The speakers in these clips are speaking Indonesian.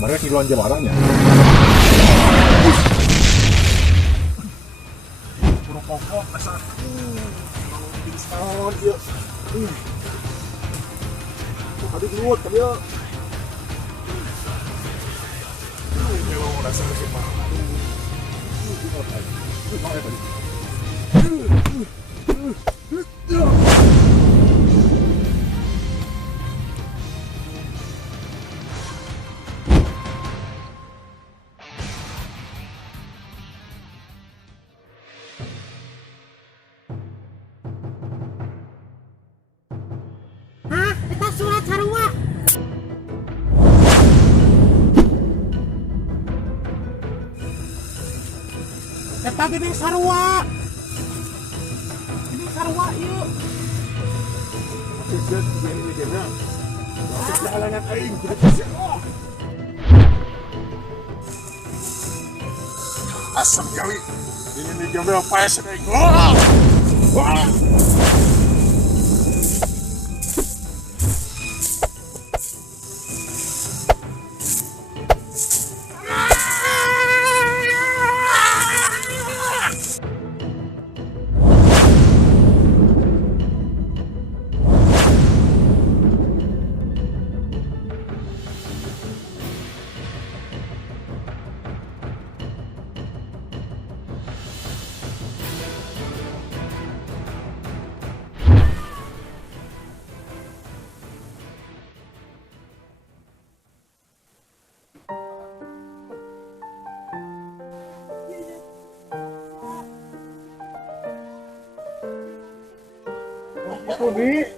Mereka kiluan jabarannya. Puro pokok asal. Pingsan dia. Tadi keluar tadi ya. Memang rasa masih marah. Hah? Eta surat sarua. Eta gini sarua. Ini sarua ieu. Sejak dia ini kena. Jalangan aing. Asap kali. Ini gambar apa ya sedang? Tony.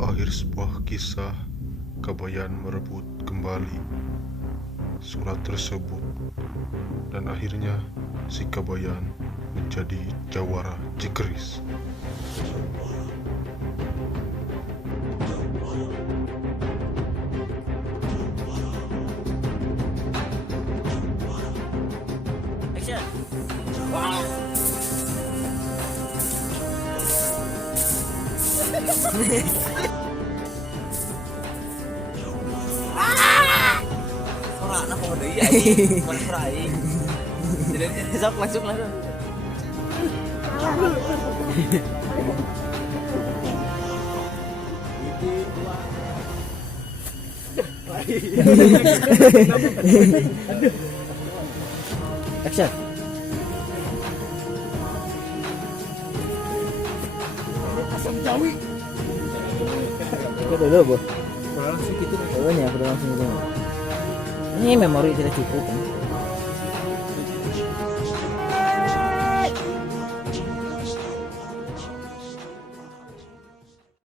Akhir sebuah kisah, Kabayan merebut kembali surat tersebut, dan akhirnya si Kabayan menjadi jawara Jikeris. Action. Ora na ko deui anjing, bukan frying. Jadi sok masuk lah. Action. Asam Jawi. Udah dulu, Bu. Langsung gitu. Udah langsung gitu. Ini memori tidak cukup kan?